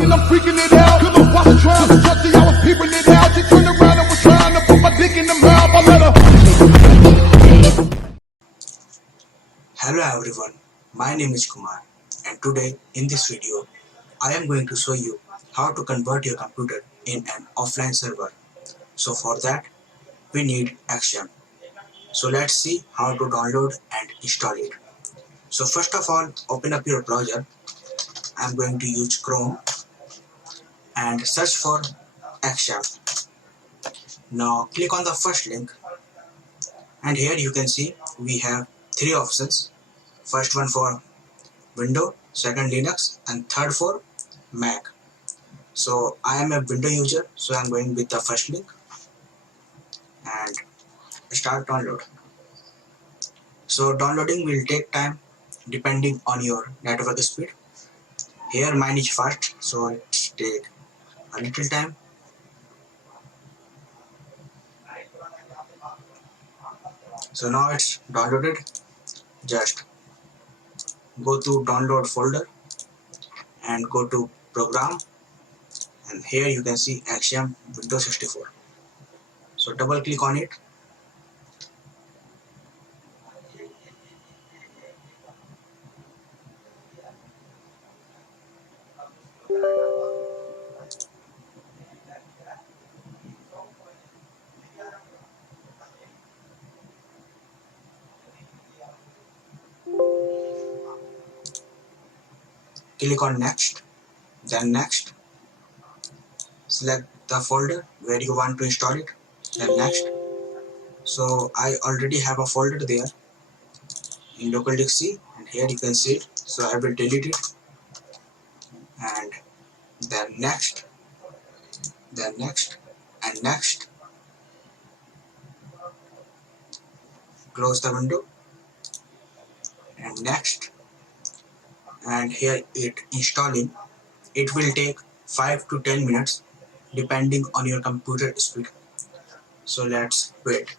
And I'm freaking it out, cause I'm watching trials and trusty, I was peeping it out. She turned around and was trying to put my dick in the mouth. I let her. Hello everyone, my name is Kumar, and today in this video I am going to show you how to convert your computer in an offline server. So for that we need XAMPP. So let's see how to download and install it. So first of all, open up your browser. I am going to use Chrome and search for XAMPP. Now click on the first link, and here you can see we have three options. First one for Windows, second Linux, and third for Mac. So I am a Windows user, so I am going with the first link and start download. So downloading will take time depending on your network speed. Here mine is fast, so it take a little time. So now it's downloaded. Just go to download folder and go to program, and here you can see Axiom Windows 64. So double click on it. Click on next, then next. Select the folder where you want to install it, then next. So I already have a folder there in local disk C, and here you can see it. So I will delete it, and then next, then next, and next. Close the window, and next, and here it installing. It will take 5 to 10 minutes depending on your computer speed. So let's wait.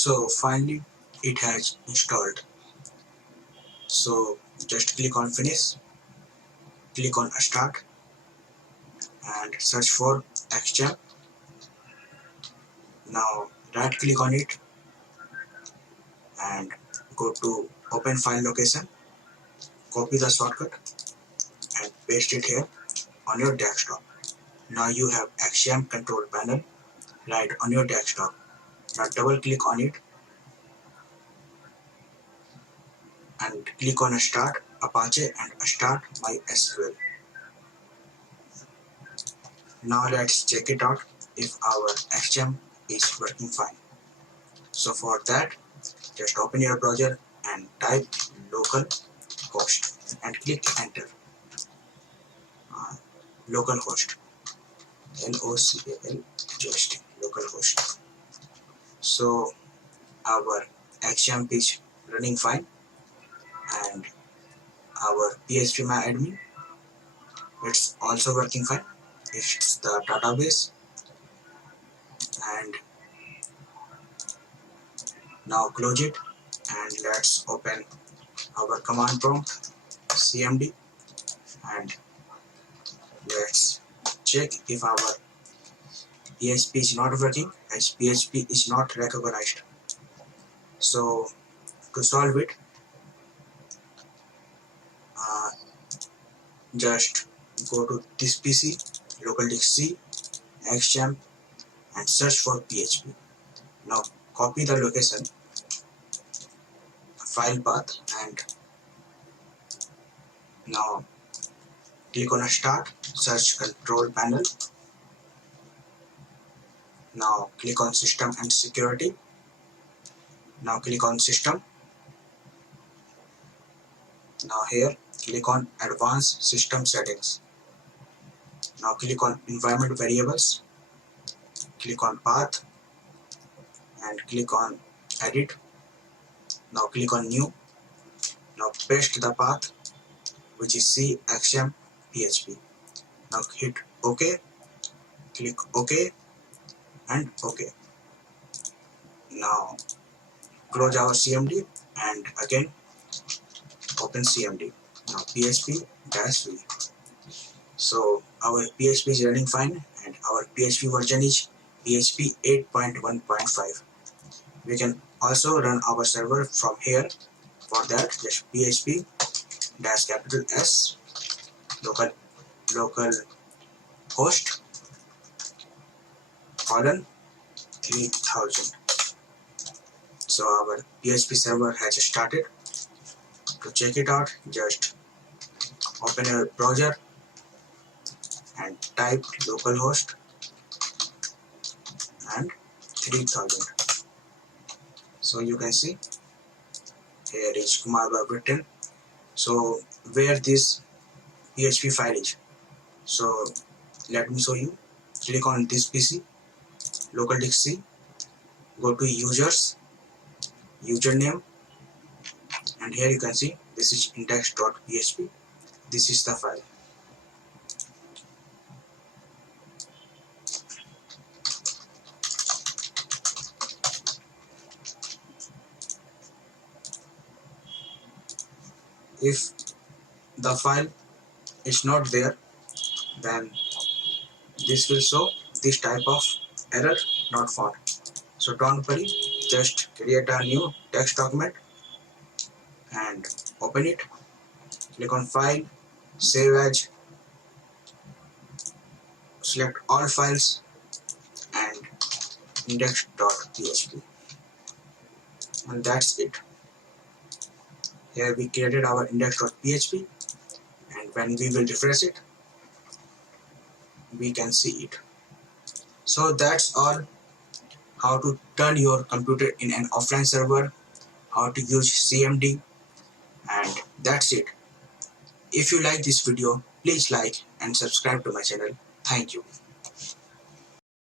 So finally it has installed. So just click on finish, click on start and search for XAMPP. Now right click on it and go to open file location, copy the shortcut and paste it here on your desktop. Now you have XAMPP control panel right on your desktop. Now double click on it and click on start Apache and start MySQL. Now let's check it out if our XAMPP is working fine. So for that, just open your browser and type localhost and click enter. Localhost, LOCAL localhost. So our XAMPP is running fine and our phpMyAdmin, it's also working fine. It's the database. And now close it and let's open our command prompt cmd and let's check if our PHP is not working as PHP is not recognized. So to solve it, uh, just go to this PC, local disk C, XAMPP and search for PHP. Now copy the location, file path and now click on start, search control panel. Now click on system and security. Now click on system. Now here click on advanced system settings. Now click on environment variables. Click on path and click on edit. Now click on new. Now paste the path which is C XAMPP PHP. Now hit OK. Click OK and OK. Now close our CMD and again open CMD. Now PHP-v. So our PHP is running fine and our PHP version is PHP 8.1.5. We can also run our server from here. For that, just PHP -S local host colon 3000. So our PHP server has started. To check it out, just open your browser and type localhost and 3000. So you can see here is Kumar written. So where this PHP file is. So let me show you. Click on this PC, local disk C, go to users, username, and here you can see this is index.php. This is the file. If the file is not there, then this will show this type of error not found. So don't worry, just create a new text document and open it. Click on file, save as, select all files and index.php, and that's it. Here we created our index.php and when we will refresh it, we can see it. So that's all, how to turn your computer in an offline server, how to use CMD, and that's it. If you like this video, please like and subscribe to my channel. Thank you.